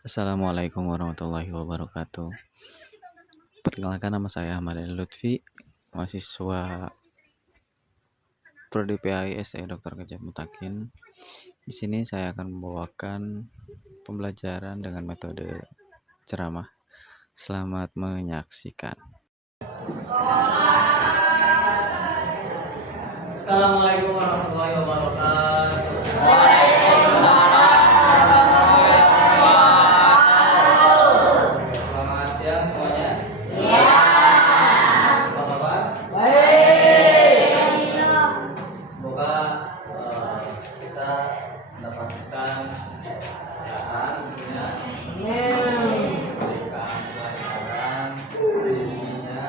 Assalamualaikum warahmatullahi wabarakatuh. Perkenalkan, nama saya Ahmad Ali Lutfi, mahasiswa Prodi PAI SE Dr. Gajah Mutakin. Di sini saya akan membawakan pembelajaran dengan metode ceramah. Selamat menyaksikan. Assalamualaikum warahmatullahi wabarakatuh. Selamat siang semuanya. Apa kabar? Semoga kita mendapatkan kesehatan tentunya, diberikan kelancaran rezekinya.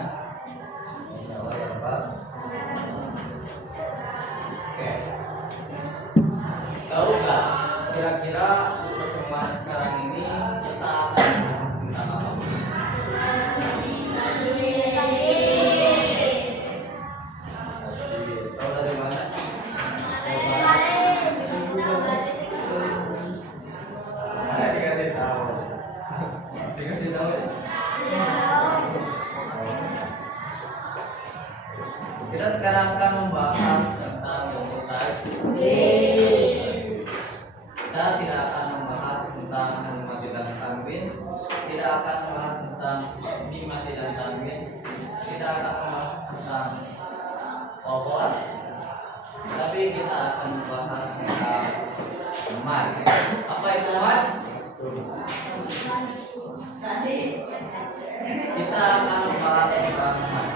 Insya Allah ya Pak. Oke. Tahu nggak kira-kira pertemuan sekarang ini kita akan bahas tentang apa? Tahu dari mana? Mana dikasih tahu? Dikasih tahu ya? Kita sekarang akan membahas tentang ilmu tajwid. Kita tidak akan membahas tentang mati dan tanwin, tidak akan membahas tentang mati dan tanwin, tidak akan membahas tentang qawat, tapi kita akan membahas tentang mad. Apa itu mad? Kita akan membahas tentang mad.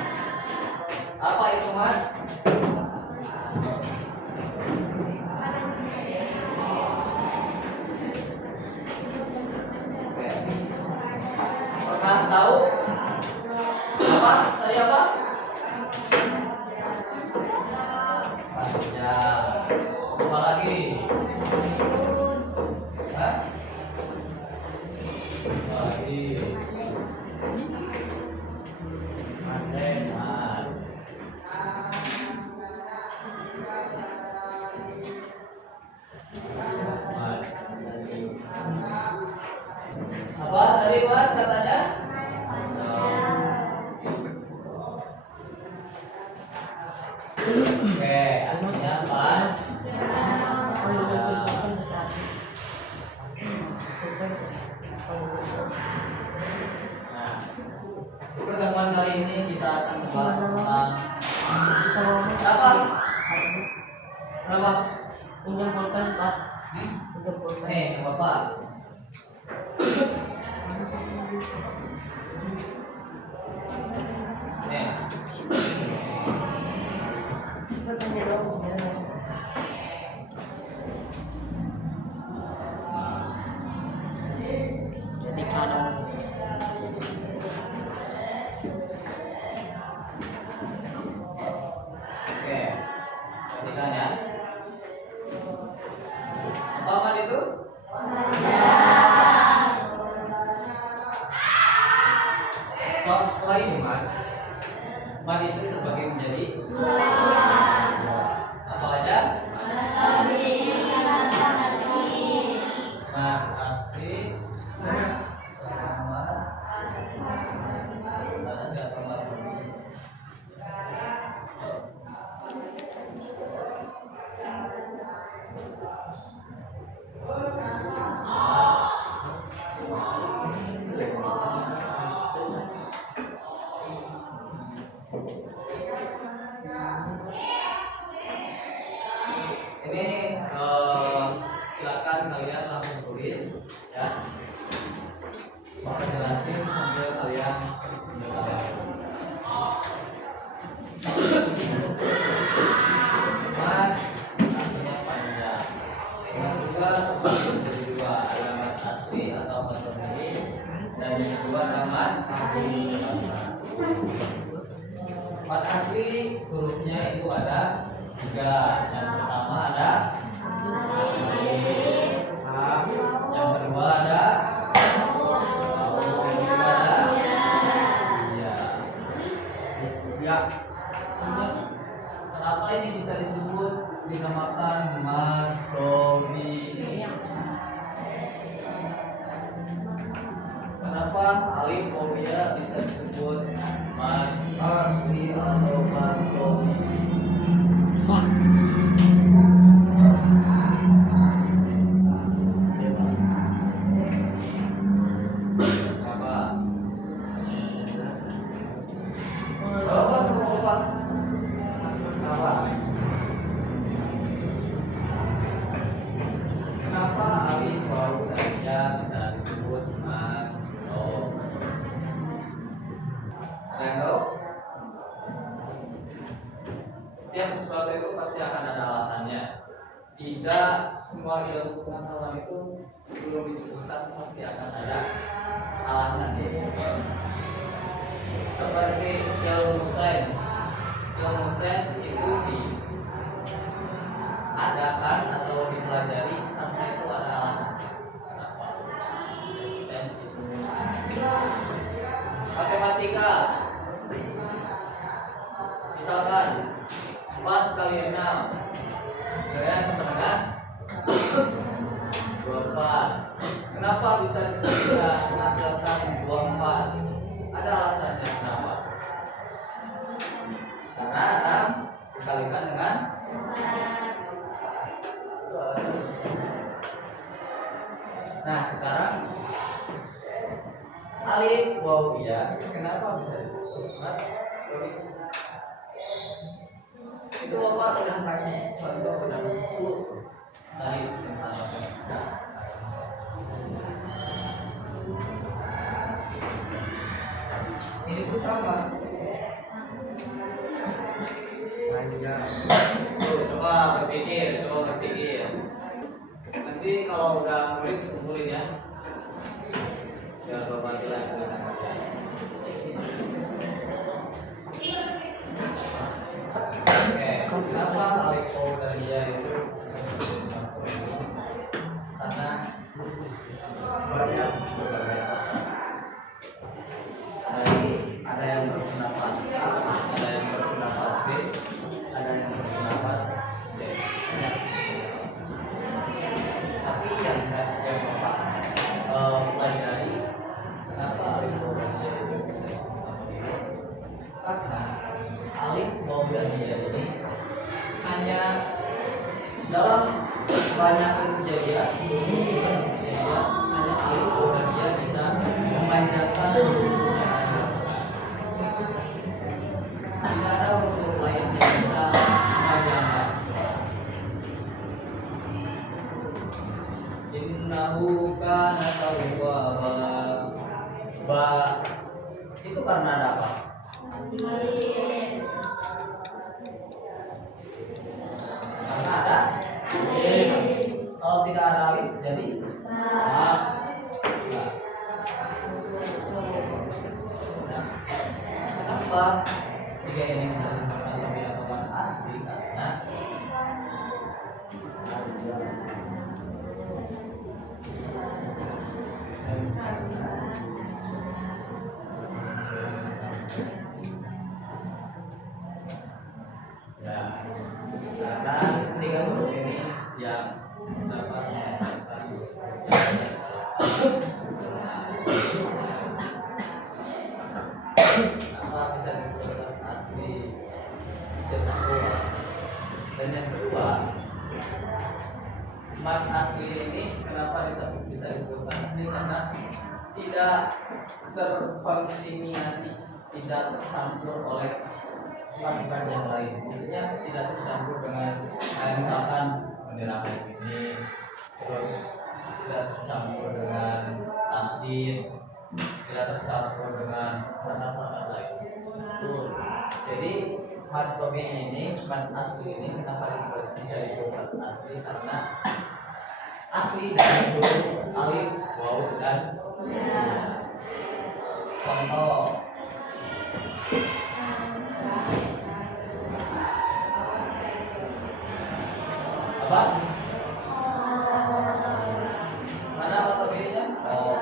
Apa itu mad? Pernah tahu apa? Tadi apa? Ya. Apa lagi? Hah? Apa lagi? Mandeman. Apa tadi Wan katanya? Oke, artinya apa? Nah, pertemuan kali ini kita akan membahas tentang apa? Kenapa? Pinjam pulpen Pak. Pinjam pulpen. Bapak. Jadi kalau Oke, perhatikan ya. Apa mad itu? Setelah itu mad itu terbagi menjadi dua. Apa aja? Mad asli sama mad asli atau mad asli. Ini silakan kalian langsung tulis ya. Mau jelasin sambil kalian tulis. Mad artinya panjang. Yang kedua terbagi menjadi dua, ada mad asli atau mad asli, dan yang kedua ada mad asli. Mad asli hurufnya itu ada tiga. Yang pertama ada alif, yang kedua ada ya. Kenapa ini bisa disebut dinamakan mad do mi? alif wawiyah bisa disebut mad asli atau matobi. apa? Apa? Apa? Apa? Kenapa alif wawu dan ya bisa disebut mad? Oh, ada yang tahu? Setiap sesuatu itu pasti akan ada alasannya. Tidak semua ilmu pengetahuan itu sebelum dicetuskan pasti akan ada alasannya. Seperti ilmu sains. Ilmu sains itu diadakan atau dipelajari karena itu ada alasannya. Kenapa? Ilmu sains itu. Matematika. Misalkan 4 kali 6 sebenarnya sama dengan 24. Kenapa bisa menghasilkan 24? Ada alasannya kenapa? Karena 6 dikalikan dengan itu alasannya. Nah sekarang alif wawu ya kenapa bisa disebut mad? Itu Bapak udah kasih contoh, udah kasih clue tadi tentang matematika. Ini pun sama. Tuh, coba berpikir. Nanti kalau udah nulis kumpulin ya. Biar Bapak bilang tulisan kalian. Kenapa alif wawu dan ya itu karena banyak berbagai alasan. Ada yang berpendapat A, ada yang berpendapat B, ada yang berpendapat C. Tapi yang Bapak pelajari kenapa alif wawu dan ya itu bisa karena alif wawu dan ya ini hanya dalam banyak kejadian hanya alif wawu dan ya bisa memanjatkan hurufnya aja. Tidak ada huruf lain yang bisa memanjatkan. Innahu kana tawwaba. Ba itu karena ada apa? Karena ada kalau tidak ada alif jadi nah, kenapa jika ini bisa disebutkan lebih atau asli karena ya karena tiga huruf ini yang dapat kenapa bisa disebutkan asli itu satu alasan. Dan yang kedua mad asli ini kenapa bisa disebutkan asli karena tidak terkontaminasi, tidak tercampur oleh mad yang lain. Maksudnya tidak tercampur dengan misalkan bendera ini, terus tidak tercampur dengan tasdid, tidak tercampur dengan kata-kata lain. Jadi mad tabi'i ini, mad asli ini kenapa bisa disebut asli karena asli dari huruf alif, wawu dan ya. Contoh apa? Mana mad tabi'inya? Oh.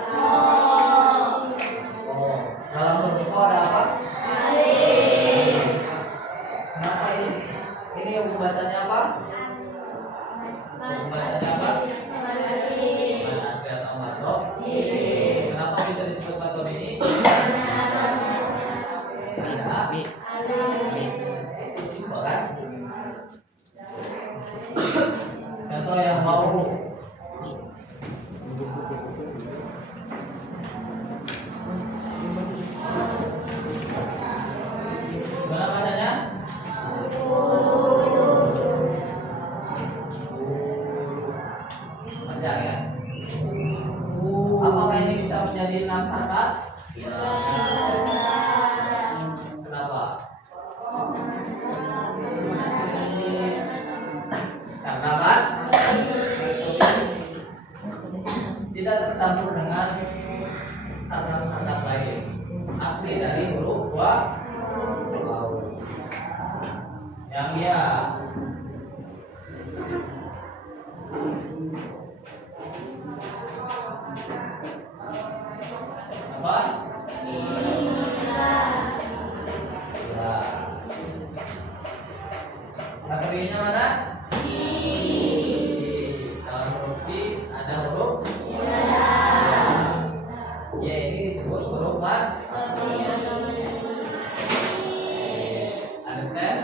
Dalam huruf O ada apa? Kenapa ini? Ini yang pembacanya apa? Pembacanya apa? Mad asli atau mad tabi'i. Kenapa Apa bisa disebut metode ini? Tidak. Simpel kan? Contoh yang ma'ruf. Gimana bacanya? Panjang ya? Apakah ini bisa menjadi 6 kata? Kenapa? Karena apa? Tidak tercampur dengan kata-kata lain. Asli dari huruf waw. Yang ya. Apa? Ya. Kategorinya mana? Dalam huruf I ada huruf ya. Ini disebut huruf apa? Understand?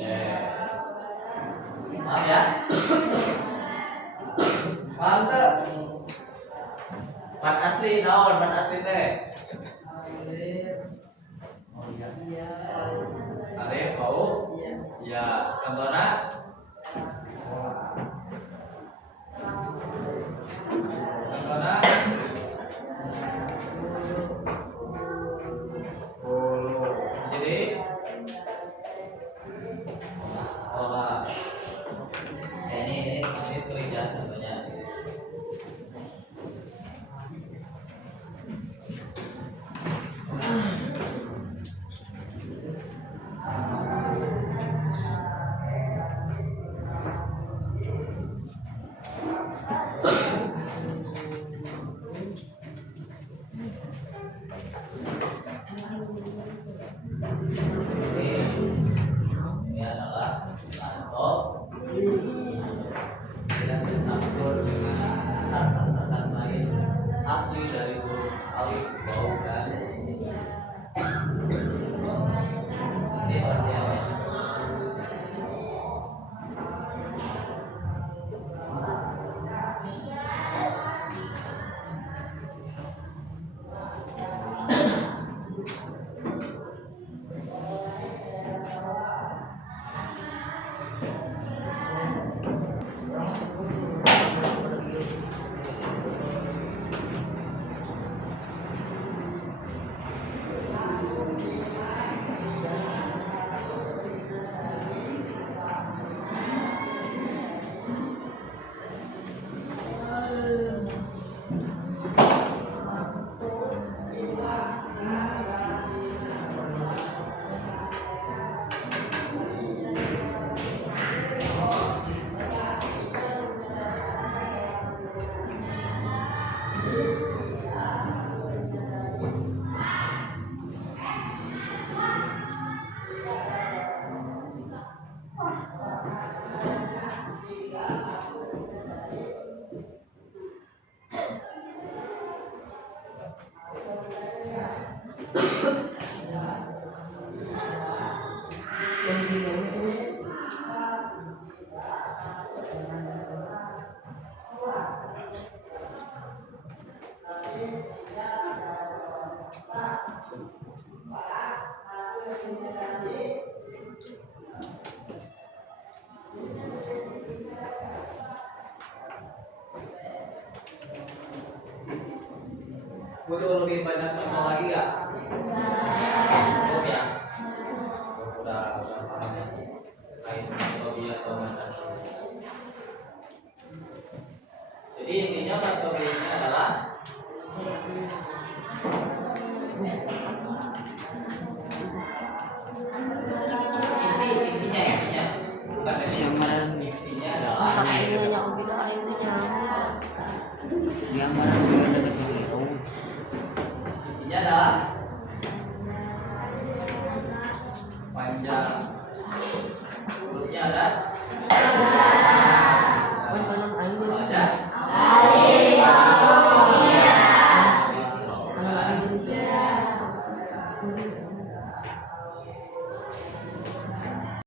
Yes. Paham ya? Paham tuh? Ban asli naon, ban asli teh. Alif, bau, ya, contohnya. Contohnya. Bulu. Jadi. Olah. Ini tulis ya contohnya. Ini adalah contoh tidak tercampur dengan kata-kata lain asli dari huruf alif, waw dan ini berarti apa ya? Butuh lebih banyak contoh lagi nggak? Cukup ya. Udah paham ya terkait metode atau metode. Jadi intinya metode ini adalah intinya bukan intinya adalah intinya adalah panjang